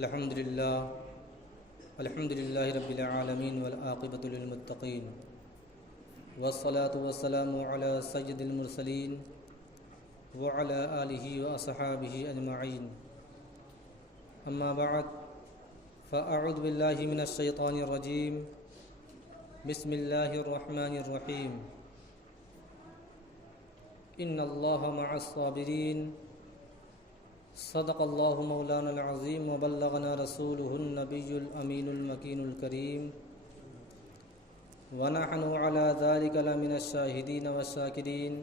الحمد للہ رب العالمین والعاقبۃ للمتقین والصلاة والسلام علی سید المرسلین وعلی آلہ واصحابہ اجمعین اما بعد فاعوذ باللہ من الشیطان الرجیم بسم اللہ الرحمن الرحیم ان اللہ مع الصابرین صدق اللہ مولانا العظیم وبلغنا رسولہ النبی الامین المکین الکریم ونحن علی ذلک لمن الشاہدین والشاکرین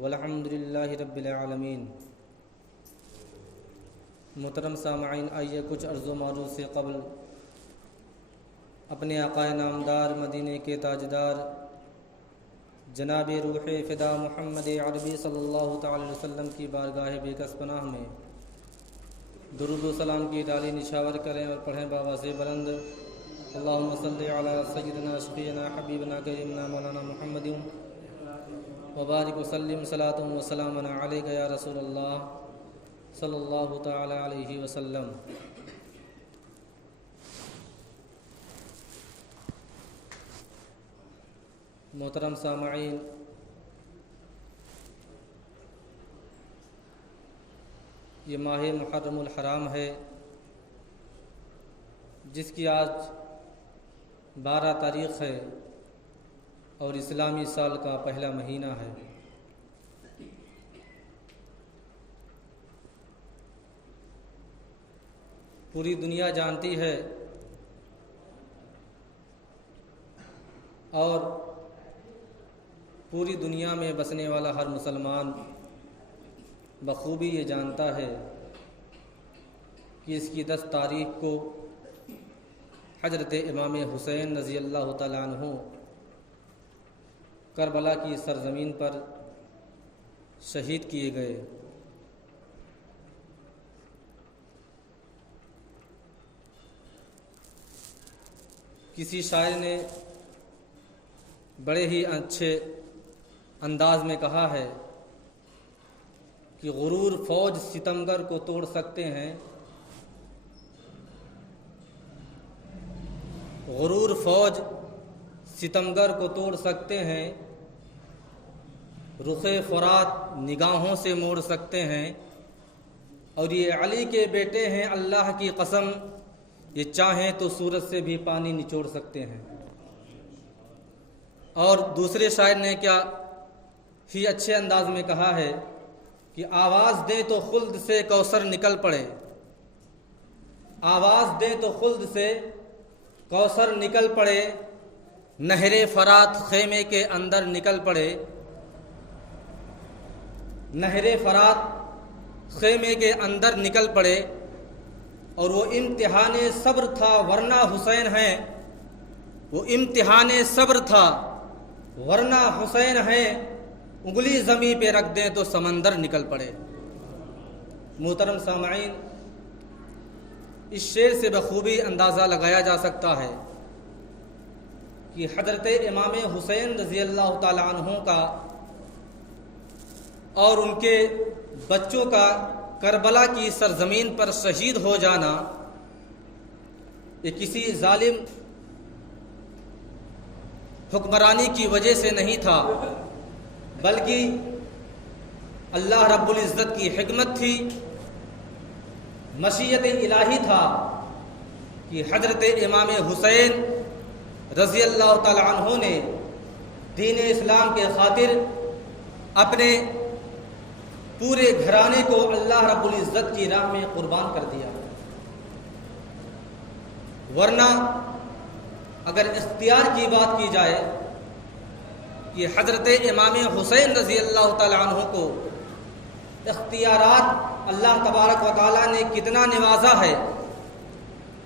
والحمد للہ رب العالمین۔ محترم سامعین، آئیے کچھ عرض و معروض سے قبل اپنے آقا نامدار مدینے کے تاجدار جناب روح فدا محمد عربی صلی اللہ تعالی وسلم کی بارگاہ بے کس پناہ میں درود و سلام کی ڈالی نشاور کریں اور پڑھیں باواز بلند اللہم صلی علی سیدنا شفیعنا حبیبنا کریمنا مولانا محمد وبارک وسلم صلاۃ و سلام علیک یا رسول اللہ صلی اللہ تعالی علیہ وسلم۔ محترم سامعین، یہ ماہ محرم الحرام ہے جس کی آج 12 تاریخ ہے اور اسلامی سال کا پہلا مہینہ ہے۔ پوری دنیا جانتی ہے اور پوری دنیا میں بسنے والا ہر مسلمان بخوبی یہ جانتا ہے کہ اس کی 10 تاریخ کو حضرت امام حسین رضی اللہ تعالیٰ عنہ کربلا کی سرزمین پر شہید کیے گئے۔ کسی شاعر نے بڑے ہی اچھے انداز میں کہا ہے کہ غرور فوج ستمگر کو توڑ سکتے ہیں، غرور فوج ستمگر کو توڑ سکتے ہیں، رخ فرات نگاہوں سے موڑ سکتے ہیں، اور یہ علی کے بیٹے ہیں اللہ کی قسم، یہ چاہیں تو سورج سے بھی پانی نچوڑ سکتے ہیں۔ اور دوسرے شاعر نے کیا ہی اچھے انداز میں کہا ہے کہ آواز دیں تو خلد سے کوثر نکل پڑے، آواز دیں تو خلد سے کوثر نکل پڑے، نہر فرات خیمے کے اندر نکل پڑے، نہر فرات خیمے کے اندر نکل پڑے، اور وہ امتحان صبر تھا ورنہ حسین ہیں، وہ امتحان صبر تھا ورنہ حسین ہیں، انگلی زمیں پہ رکھ دیں تو سمندر نکل پڑے۔ محترم سامعین، اس شعر سے بخوبی اندازہ لگایا جا سکتا ہے کہ حضرت امام حسین رضی اللہ تعالی عنہ کا اور ان کے بچوں کا کربلا کی سرزمین پر شہید ہو جانا یہ کسی ظالم حکمرانی کی وجہ سے نہیں تھا، بلکہ اللہ رب العزت کی حکمت تھی، مشیت الہی تھا کہ حضرت امام حسین رضی اللہ تعالی عنہ نے دین اسلام کے خاطر اپنے پورے گھرانے کو اللہ رب العزت کی راہ میں قربان کر دیا۔ ورنہ اگر اختیار کی بات کی جائے کہ حضرت امام حسین رضی اللہ تعالی عنہ کو اختیارات اللہ تبارک و تعالیٰ نے کتنا نوازا ہے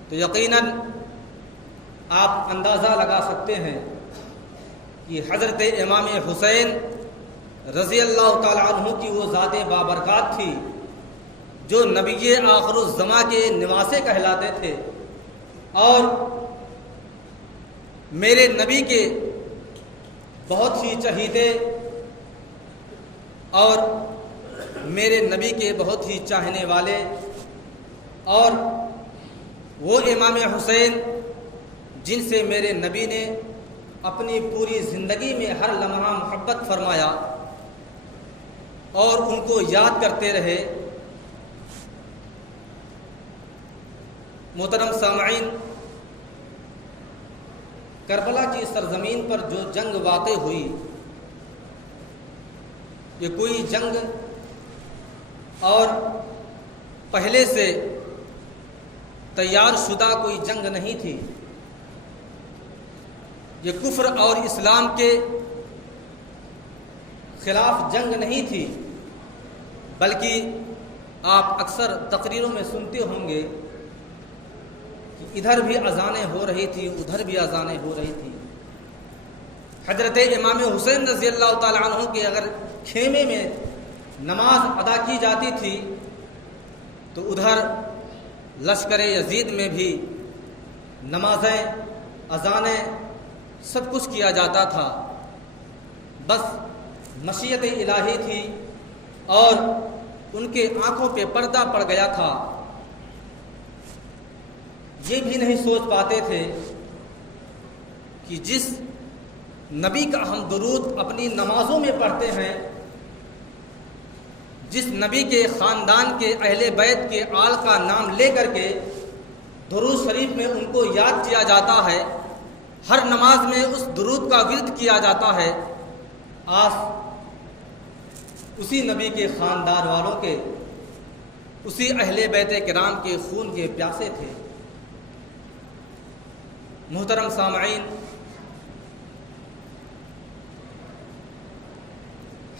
تو یقیناً آپ اندازہ لگا سکتے ہیں کہ حضرت امام حسین رضی اللہ تعالی عنہ کی وہ ذات بابرکات تھی جو نبی آخر الزماں کے نواسے کہلاتے تھے، اور میرے نبی کے بہت ہی چہیتے اور میرے نبی کے بہت ہی چاہنے والے اور وہ امام حسین جن سے میرے نبی نے اپنی پوری زندگی میں ہر لمحہ محبت فرمایا اور ان کو یاد کرتے رہے۔ محترم سامعین، کربلا کی سرزمین پر جو جنگ واقع ہوئی، یہ کوئی جنگ اور پہلے سے تیار شدہ کوئی جنگ نہیں تھی، یہ کفر اور اسلام کے خلاف جنگ نہیں تھی، بلکہ آپ اکثر تقریروں میں سنتے ہوں گے کہ ادھر بھی اذانیں ہو رہی تھی، ادھر بھی اذانیں ہو رہی تھی۔ حضرت امام حسین رضی اللہ تعالیٰ عنہ کے اگر خیمے میں نماز ادا کی جاتی تھی تو ادھر لشکر یزید میں بھی نمازیں، اذانیں، سب کچھ کیا جاتا تھا، بس مشیت الہی تھی اور ان کے آنکھوں پہ پردہ پڑ گیا تھا۔ یہ بھی نہیں سوچ پاتے تھے کہ جس نبی کا ہم درود اپنی نمازوں میں پڑھتے ہیں، جس نبی کے خاندان کے اہل بیت کے آل کا نام لے کر کے درود شریف میں ان کو یاد کیا جاتا ہے، ہر نماز میں اس درود کا ورد کیا جاتا ہے، آج اسی نبی کے خاندان والوں کے، اسی اہل بیت کرام کے خون کے پیاسے تھے۔ محترم سامعین،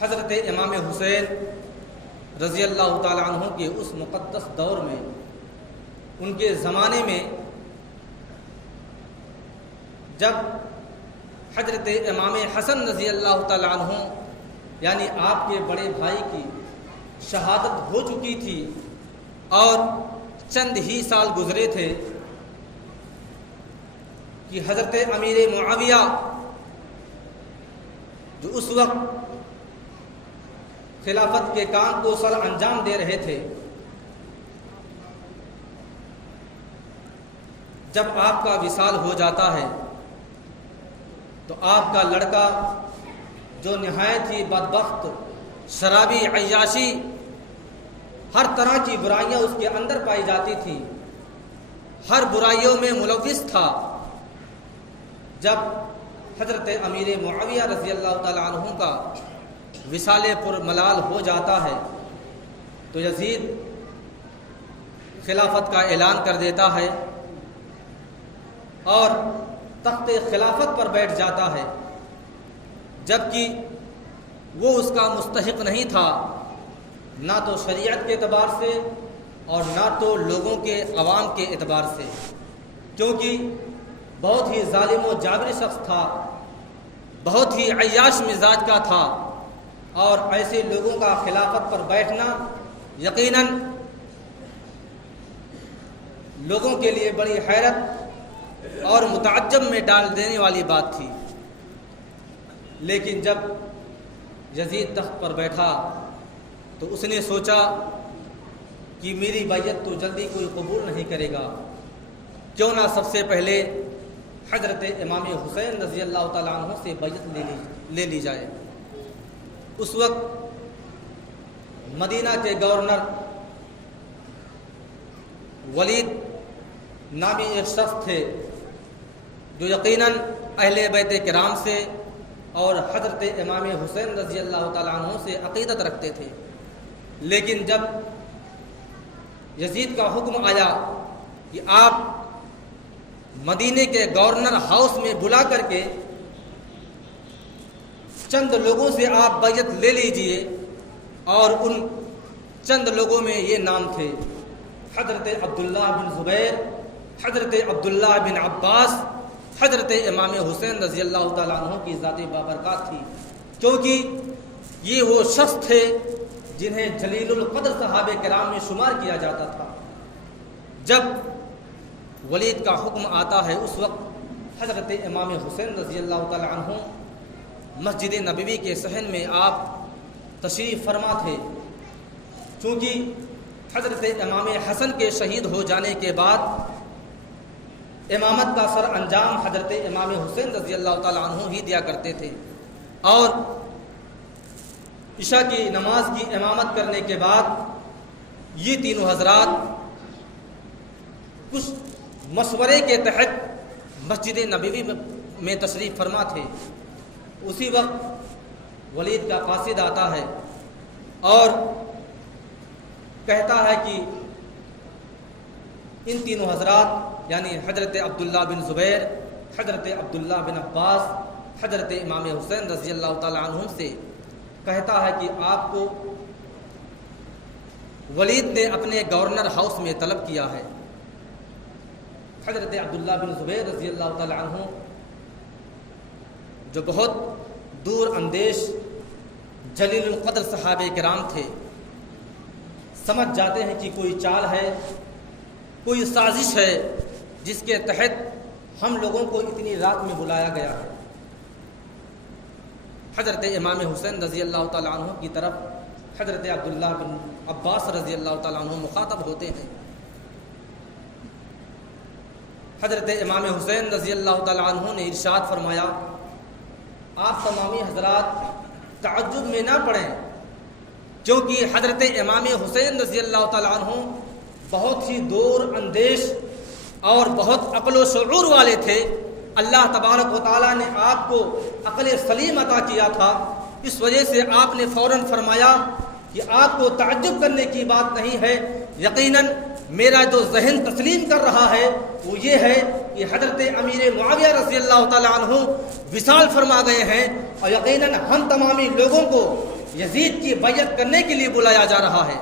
حضرت امام حسین رضی اللہ تعالیٰ عنہ کے اس مقدس دور میں، ان کے زمانے میں جب حضرت امام حسن رضی اللہ تعالیٰ عنہ یعنی آپ کے بڑے بھائی کی شہادت ہو چکی تھی اور چند ہی سال گزرے تھے کہ حضرت امیر معاویہ جو اس وقت خلافت کے کام کو سر انجام دے رہے تھے، جب آپ کا وصال ہو جاتا ہے تو آپ کا لڑکا جو نہایت ہی بدبخت، شرابی، عیاشی، ہر طرح کی برائیاں اس کے اندر پائی جاتی تھی، ہر برائیوں میں ملوث تھا، جب حضرت امیر معاویہ رضی اللہ تعالیٰ عنہ کا وصال پر ملال ہو جاتا ہے تو یزید خلافت کا اعلان کر دیتا ہے اور تخت خلافت پر بیٹھ جاتا ہے، جبکہ وہ اس کا مستحق نہیں تھا، نہ تو شریعت کے اعتبار سے اور نہ تو لوگوں کے، عوام کے اعتبار سے، کیونکہ بہت ہی ظالم و جابر شخص تھا، بہت ہی عیاش مزاج کا تھا، اور ایسے لوگوں کا خلافت پر بیٹھنا یقیناً لوگوں کے لیے بڑی حیرت اور متعجب میں ڈال دینے والی بات تھی۔ لیکن جب یزید تخت پر بیٹھا تو اس نے سوچا کہ میری بیعت تو جلدی کوئی قبول نہیں کرے گا، کیوں نہ سب سے پہلے حضرت امام حسین رضی اللہ تعالیٰ عنہ سے بیعت لے لی جائے۔ اس وقت مدینہ کے گورنر ولید نامی ایک شخص تھے جو یقیناً اہل بیت کرام سے اور حضرت امام حسین رضی اللہ تعالیٰ عنہ سے عقیدت رکھتے تھے، لیکن جب یزید کا حکم آیا کہ آپ مدینے کے گورنر ہاؤس میں بلا کر کے چند لوگوں سے آپ بیعت لے لیجئے، اور ان چند لوگوں میں یہ نام تھے حضرت عبداللہ بن زبیر، حضرت عبداللہ بن عباس، حضرت امام حسین رضی اللہ تعالیٰ عنہ کی ذات بابرکات تھی، کیونکہ یہ وہ شخص تھے جنہیں جلیل القدر صحابہ کرام میں شمار کیا جاتا تھا۔ جب ولید کا حکم آتا ہے اس وقت حضرت امام حسین رضی اللہ تعالیٰ عنہ مسجد نبوی کے صحن میں آپ تشریف فرما تھے، چونکہ حضرت امام حسن کے شہید ہو جانے کے بعد امامت کا سر انجام حضرت امام حسین رضی اللہ تعالیٰ عنہ ہی دیا کرتے تھے، اور عشاء کی نماز کی امامت کرنے کے بعد یہ تینوں حضرات کچھ مشورے کے تحت مسجد نبوی میں تشریف فرما تھے۔ اسی وقت ولید کا قاصد آتا ہے اور کہتا ہے کہ ان تینوں حضرات یعنی حضرت عبداللہ بن زبیر، حضرت عبداللہ بن عباس، حضرت امام حسین رضی اللہ تعالیٰ عنہ سے کہتا ہے کہ آپ کو ولید نے اپنے گورنر ہاؤس میں طلب کیا ہے۔ حضرت عبداللہ بن زبیر رضی اللہ تعالیٰ عنہ جو بہت دور اندیش جلیل القدر صحابہ کرام تھے، سمجھ جاتے ہیں کہ کوئی چال ہے، کوئی سازش ہے جس کے تحت ہم لوگوں کو اتنی رات میں بلایا گیا ہے۔ حضرت امام حسین رضی اللہ تعالیٰ عنہ کی طرف حضرت عبداللہ بن عباس رضی اللہ تعالیٰ عنہ مخاطب ہوتے ہیں۔ حضرت امام حسین رضی اللہ تعالیٰ عنہ نے ارشاد فرمایا، آپ تمامی حضرات تعجب میں نہ پڑیں، کیونکہ حضرت امام حسین رضی اللہ تعالیٰ عنہ بہت ہی دور اندیش اور بہت عقل و شعور والے تھے۔ اللہ تبارک و تعالیٰ نے آپ کو عقل سلیم عطا کیا تھا، اس وجہ سے آپ نے فوراً فرمایا کہ آپ کو تعجب کرنے کی بات نہیں ہے، یقیناً میرا جو ذہن تسلیم کر رہا ہے وہ یہ ہے کہ حضرت امیر معاویہ رضی اللہ تعالیٰ عنہ وصال فرما گئے ہیں، اور یقیناً ہم تمامی لوگوں کو یزید کی بیعت کرنے کے لیے بلایا جا رہا ہے۔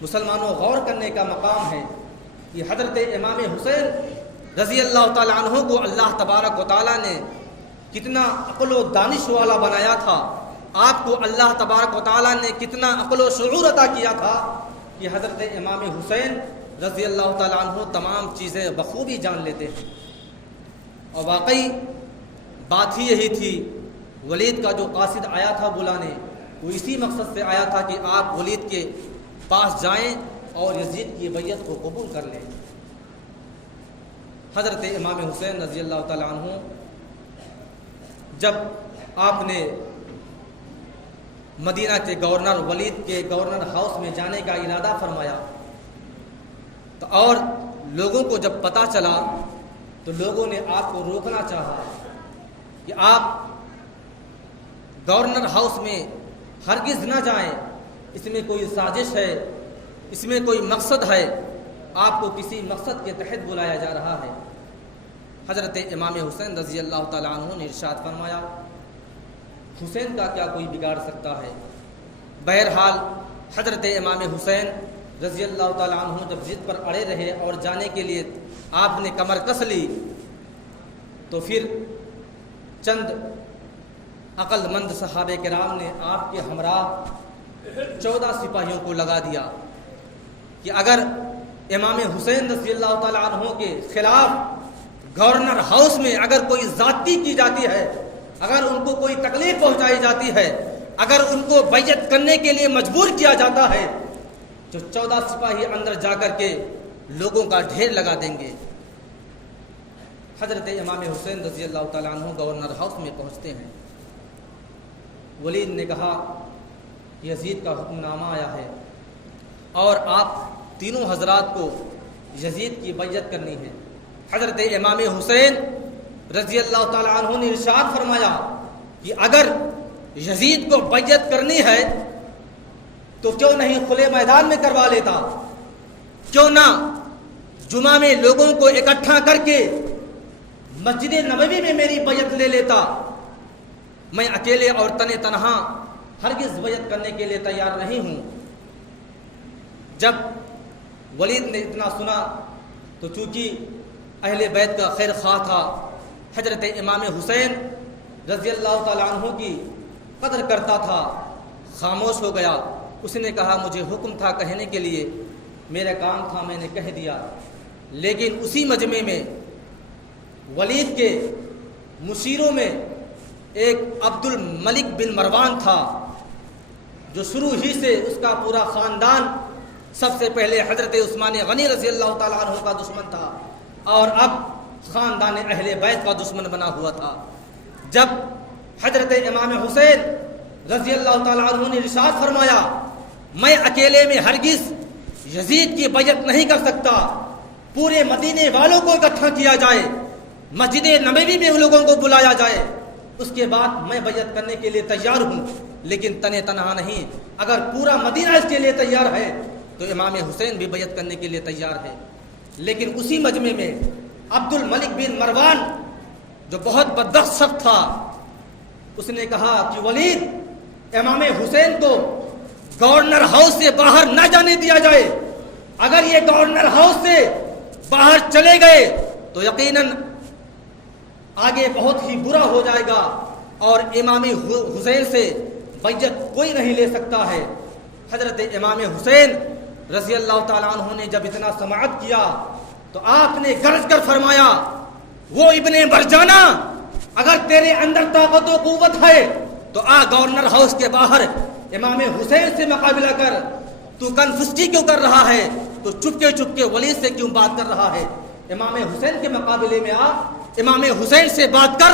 مسلمانوں، غور کرنے کا مقام ہے کہ حضرت امام حسین رضی اللہ تعالیٰ عنہ کو اللہ تبارک و تعالیٰ نے کتنا عقل و دانش والا بنایا تھا، آپ کو اللہ تبارک و تعالیٰ نے کتنا عقل و شعور عطا کیا تھا کہ حضرت امام حسین رضی اللہ تعالیٰ عنہ تمام چیزیں بخوبی جان لیتے ہیں۔ اور واقعی بات ہی یہی تھی، ولید کا جو قاصد آیا تھا بلانے، وہ اسی مقصد سے آیا تھا کہ آپ ولید کے پاس جائیں اور یزید کی بیعت کو قبول کر لیں۔ حضرت امام حسین رضی اللہ تعالیٰ عنہ جب آپ نے مدینہ کے گورنر ولید کے گورنر ہاؤس میں جانے کا ارادہ فرمایا تو اور لوگوں کو جب پتہ چلا تو لوگوں نے آپ کو روکنا چاہا کہ آپ گورنر ہاؤس میں ہرگز نہ جائیں، اس میں کوئی سازش ہے، اس میں کوئی مقصد ہے، آپ کو کسی مقصد کے تحت بلایا جا رہا ہے۔ حضرت امام حسین رضی اللہ تعالیٰ عنہ نے ارشاد فرمایا، حسین کا کیا کوئی بگاڑ سکتا ہے؟ بہرحال حضرت امام حسین رضی اللہ تعالیٰ عنہ جب ضد پر اڑے رہے اور جانے کے لیے آپ نے کمر کس لی تو پھر چند عقل مند صحابہ کرام نے آپ کے ہمراہ 14 سپاہیوں کو لگا دیا کہ اگر امام حسین رضی اللہ تعالیٰ عنہ کے خلاف گورنر ہاؤس میں اگر کوئی زیادتی کی جاتی ہے، اگر ان کو کوئی تکلیف پہنچائی جاتی ہے، اگر ان کو بیعت کرنے کے لیے مجبور کیا جاتا ہے تو 14 سپاہی اندر جا کر کے لوگوں کا ڈھیر لگا دیں گے۔ حضرت امام حسین رضی اللہ تعالیٰ عنہ گورنر ہاؤس میں پہنچتے ہیں۔ ولید نے کہا یزید کا حکم نامہ آیا ہے اور آپ تینوں حضرات کو یزید کی بیعت کرنی ہے۔ حضرت امام حسین رضی اللہ تعالیٰ عنہ نے ارشاد فرمایا کہ اگر یزید کو بیعت کرنی ہے تو کیوں نہیں کھلے میدان میں کروا لیتا، کیوں نہ جمعہ میں لوگوں کو اکٹھا کر کے مسجد نبوی میں میری بیعت لے لیتا۔ میں اکیلے اور تنہا ہرگز بیعت کرنے کے لیے تیار نہیں ہوں۔ جب ولید نے اتنا سنا تو چونکہ اہل بیت کا خیر خواہ تھا، حضرت امام حسین رضی اللہ تعالیٰ عنہ کی قدر کرتا تھا، خاموش ہو گیا۔ اس نے کہا مجھے حکم تھا کہنے کے لیے، میرا کام تھا، میں نے کہہ دیا۔ لیکن اسی مجمع میں ولید کے مشیروں میں ایک عبد الملک بن مروان تھا جو شروع ہی سے اس کا پورا خاندان سب سے پہلے حضرت عثمان غنی رضی اللہ تعالیٰ عنہ کا دشمن تھا اور اب خاندان اہل بیت کا دشمن بنا ہوا تھا۔ جب حضرت امام حسین رضی اللہ تعالیٰ عنہ نے ارشاد فرمایا میں اکیلے میں ہرگز یزید کی بیعت نہیں کر سکتا، پورے مدینے والوں کو اکٹھا کیا جائے، مسجد نبوی میں ان لوگوں کو بلایا جائے، اس کے بعد میں بیعت کرنے کے لیے تیار ہوں، لیکن تنے تنہا نہیں، اگر پورا مدینہ اس کے لیے تیار ہے تو امام حسین بھی بیعت کرنے کے لیے تیار ہے۔ لیکن اسی مجمع میں عبد الملک بن مروان جو بہت بدبخت شخص تھا، اس نے کہا کہ ولید، امام حسین کو گورنر ہاؤس سے باہر نہ جانے دیا جائے، اگر یہ گورنر ہاؤس سے باہر چلے گئے تو یقیناً آگے بہت ہی برا ہو جائے گا اور امام حسین سے بیعت کوئی نہیں لے سکتا ہے۔ حضرت امام حسین رضی اللہ تعالیٰ عنہ نے جب اتنا سماعت کیا تو آپ نے گرج کر فرمایا وہ ابن برجانہ، اگر تیرے اندر طاقت و قوت ہے تو آ گورنر ہاؤس کے باہر امام حسین سے مقابلہ کر، تو کنفسٹی کیوں کر رہا ہے، تو چپکے چپکے ولید سے کیوں بات کر رہا ہے، امام حسین کے مقابلے میں آ، امام حسین سے بات کر۔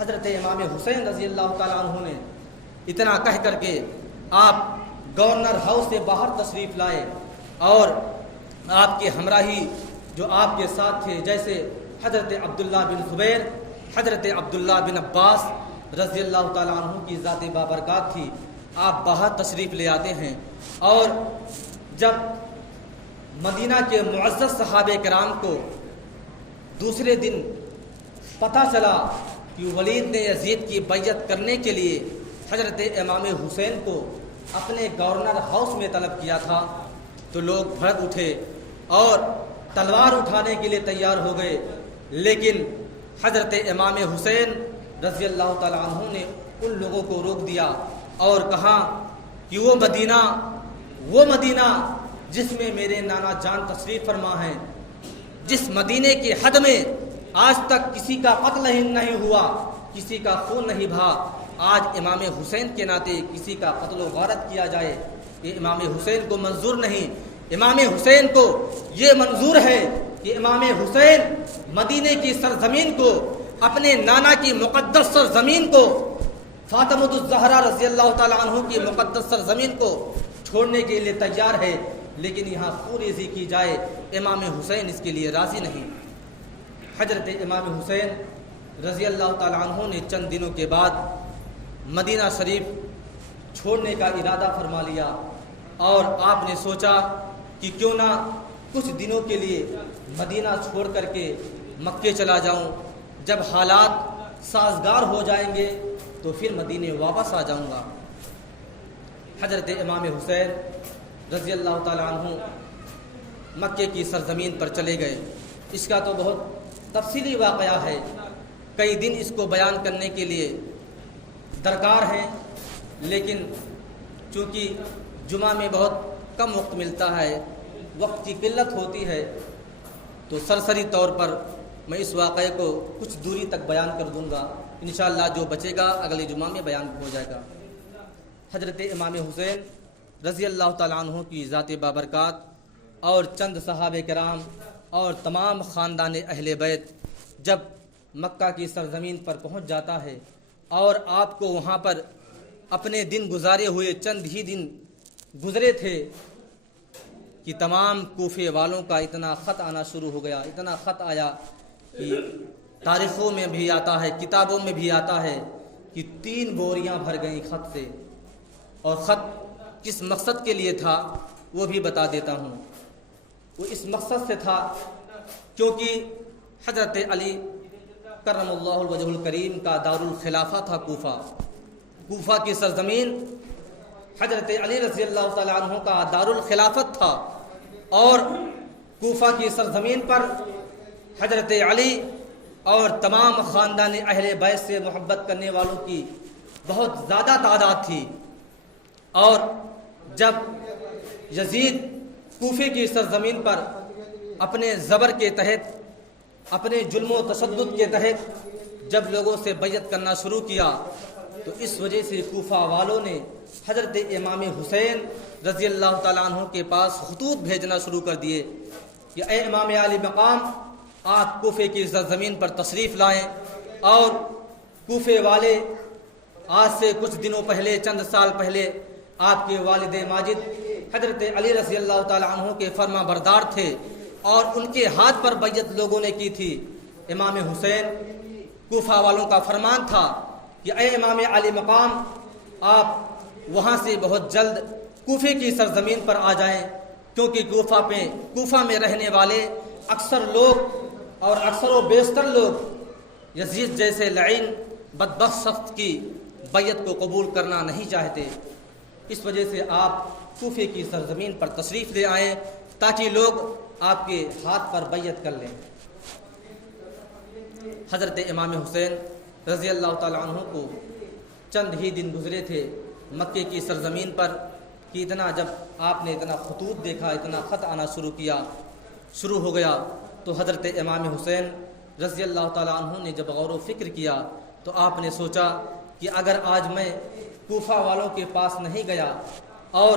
حضرت امام حسین رضی اللہ تعالیٰ عنہ نے اتنا کہہ کر کے آپ گورنر ہاؤس سے باہر تشریف لائے اور آپ کے ہمراہی جو آپ کے ساتھ تھے، جیسے حضرت عبداللہ بن زبیر، حضرت عبداللہ بن عباس رضی اللہ تعالیٰ عنہ کی ذات بابرکات تھی، آپ باہر تشریف لے آتے ہیں۔ اور جب مدینہ کے معزز صحابہ کرام کو دوسرے دن پتہ چلا کہ ولید نے یزید کی بیعت کرنے کے لیے حضرت امام حسین کو اپنے گورنر ہاؤس میں طلب کیا تھا، تو لوگ بھڑک اٹھے اور تلوار اٹھانے کے لیے تیار ہو گئے، لیکن حضرت امام حسین رضی اللہ تعالیٰ عنہ نے ان لوگوں کو روک دیا اور کہا کہ وہ مدینہ جس میں میرے نانا جان تشریف فرما ہے، جس مدینے کی حد میں آج تک کسی کا قتل نہیں ہوا، کسی کا خون نہیں بہا، آج امام حسین کے ناطے کسی کا قتل و غارت کیا جائے، یہ امام حسین کو منظور نہیں۔ امام حسین کو یہ منظور ہے کہ امام حسین مدینے کی سرزمین کو، اپنے نانا کی مقدس سرزمین کو، فاطمۃ الزہرا رضی اللہ تعالیٰ عنہ کی مقدس سرزمین کو چھوڑنے کے لیے تیار ہے، لیکن یہاں خوریزی کی جائے، امام حسین اس کے لیے راضی نہیں۔ حضرت امام حسین رضی اللہ تعالیٰ عنہ نے چند دنوں کے بعد مدینہ شریف چھوڑنے کا ارادہ فرما لیا اور آپ نے سوچا کہ کیوں نہ کچھ دنوں کے لیے مدینہ چھوڑ کر کے مکے چلا جاؤں، جب حالات سازگار ہو جائیں گے تو پھر مدینے واپس آ جاؤں گا۔ حضرت امام حسین رضی اللہ تعالیٰ عنہ مکے کی سرزمین پر چلے گئے۔ اس کا تو بہت تفصیلی واقعہ ہے، کئی دن اس کو بیان کرنے کے لیے درکار ہیں، لیکن چونکہ جمعہ میں بہت کم وقت ملتا ہے، وقت کی قلت ہوتی ہے، تو سرسری طور پر میں اس واقعے کو کچھ دوری تک بیان کر دوں گا، انشاءاللہ جو بچے گا اگلے جمعہ میں بیان ہو جائے گا۔ حضرت امام حسین رضی اللہ تعالیٰ عنہ کی ذات بابرکات اور چند صحابہ کرام اور تمام خاندان اہل بیت جب مکہ کی سرزمین پر پہنچ جاتا ہے اور آپ کو وہاں پر اپنے دن گزارے ہوئے چند ہی دن گزرے تھے کہ تمام کوفے والوں کا اتنا خط آنا شروع ہو گیا، اتنا خط آیا کہ تاریخوں میں بھی آتا ہے، کتابوں میں بھی آتا ہے کہ 3 بوریاں بھر گئیں خط سے، اور خط کس مقصد کے لیے تھا وہ بھی بتا دیتا ہوں۔ وہ اس مقصد سے تھا کیونکہ حضرت علی کرم اللہ الوجہ الکریم کا دارالخلافہ تھا کوفہ کی سرزمین حضرت علی رضی اللہ تعالیٰ عنہ کا دارالخلافت تھا، اور کوفہ کی سرزمین پر حضرت علی اور تمام خاندان اہل بیت سے محبت کرنے والوں کی بہت زیادہ تعداد تھی، اور جب یزید کوفے کی سرزمین پر اپنے زبر کے تحت، اپنے ظلم و تشدد کے تحت جب لوگوں سے بیعت کرنا شروع کیا تو اس وجہ سے کوفہ والوں نے حضرت امام حسین رضی اللہ تعالیٰ عنہ کے پاس خطوط بھیجنا شروع کر دیے کہ اے امام عالی مقام، آپ کوفے کی سرزمین پر تشریف لائیں، اور کوفے والے آج سے کچھ دنوں پہلے، چند سال پہلے، آپ کے والد ماجد حضرت علی رضی اللہ تعالیٰ عنہ کے فرما بردار تھے، اور ان کے ہاتھ پر بیعت لوگوں نے کی تھی۔ امام حسین، کوفہ والوں کا فرمان تھا کہ اے امام علی مقام، آپ وہاں سے بہت جلد کوفے کی سرزمین پر آ جائیں، کیونکہ کوفہ میں رہنے والے اکثر لوگ اور اکثر و بیشتر لوگ یزید جیسے لعین بدبخت شخص کی بیعت کو قبول کرنا نہیں چاہتے۔ اس وجہ سے آپ کوفے کی سرزمین پر تشریف لے آئیں تاکہ لوگ آپ کے ہاتھ پر بیعت کر لیں۔ حضرت امام حسین رضی اللہ تعالیٰ عنہ کو چند ہی دن گزرے تھے مکے کی سرزمین پر کہ جب آپ نے اتنا خطوط دیکھا، اتنا خط آنا شروع ہو گیا، تو حضرت امام حسین رضی اللہ تعالیٰ عنہ نے جب غور و فکر کیا تو آپ نے سوچا کہ اگر آج میں کوفہ والوں کے پاس نہیں گیا اور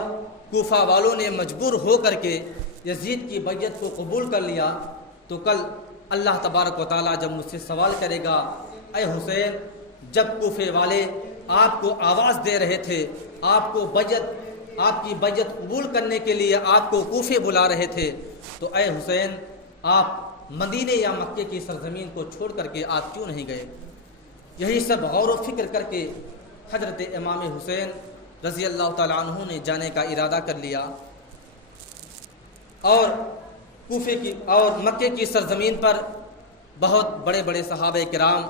کوفہ والوں نے مجبور ہو کر کے یزید کی بیعت کو قبول کر لیا، تو کل اللہ تبارک و تعالیٰ جب مجھ سے سوال کرے گا، اے حسین، جب کوفے والے آپ کو آواز دے رہے تھے، آپ کی بیعت قبول کرنے کے لیے آپ کو کوفے بلا رہے تھے، تو اے حسین، آپ مدینے یا مکے کی سرزمین کو چھوڑ کر کے آپ کیوں نہیں گئے؟ یہی سب غور و فکر کر کے حضرت امام حسین رضی اللہ تعالیٰ عنہ نے جانے کا ارادہ کر لیا، اور مکے کی سرزمین پر بہت بڑے بڑے صحابہ کرام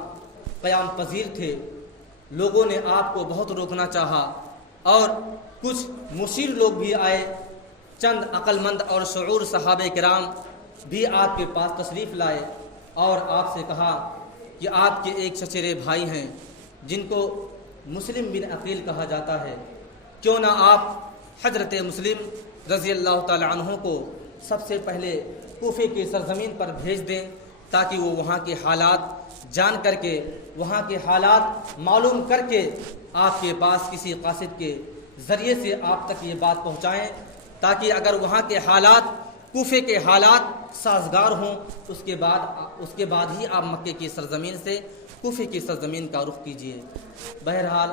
قیام پذیر تھے۔ لوگوں نے آپ کو بہت روکنا چاہا، اور کچھ مشیر لوگ بھی آئے، چند عقل مند اور شعور صحابہ کرام بھی آپ کے پاس تشریف لائے، اور آپ سے کہا کہ آپ کے ایک چچیرے بھائی ہیں جن کو مسلم بن عقیل کہا جاتا ہے، کیوں نہ آپ حضرت مسلم رضی اللہ تعالی عنہ کو سب سے پہلے کوفے کی سرزمین پر بھیج دیں تاکہ وہ وہاں کے حالات جان کر کے، وہاں کے حالات معلوم کر کے آپ کے پاس کسی قاصد کے ذریعے سے آپ تک یہ بات پہنچائیں، تاکہ اگر وہاں کے حالات، کوفے کے حالات سازگار ہوں، اس کے بعد ہی آپ مکے کی سرزمین سے کوفے کی سرزمین کا رخ کیجیے۔ بہرحال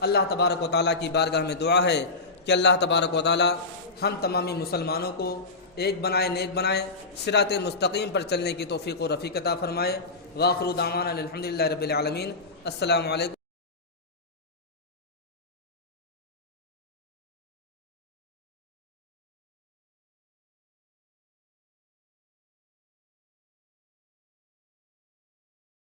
اللہ تبارک و تعالیٰ کی بارگاہ میں دعا ہے کہ اللہ تبارک و تعالیٰ ہم تمامی مسلمانوں کو ایک بنائے، نیک بنائے، صراط مستقیم پر چلنے کی توفیق و رفیق عطا فرمائے۔ وآخر دعوانا الحمدللہ رب العالمین۔ السلام علیکم۔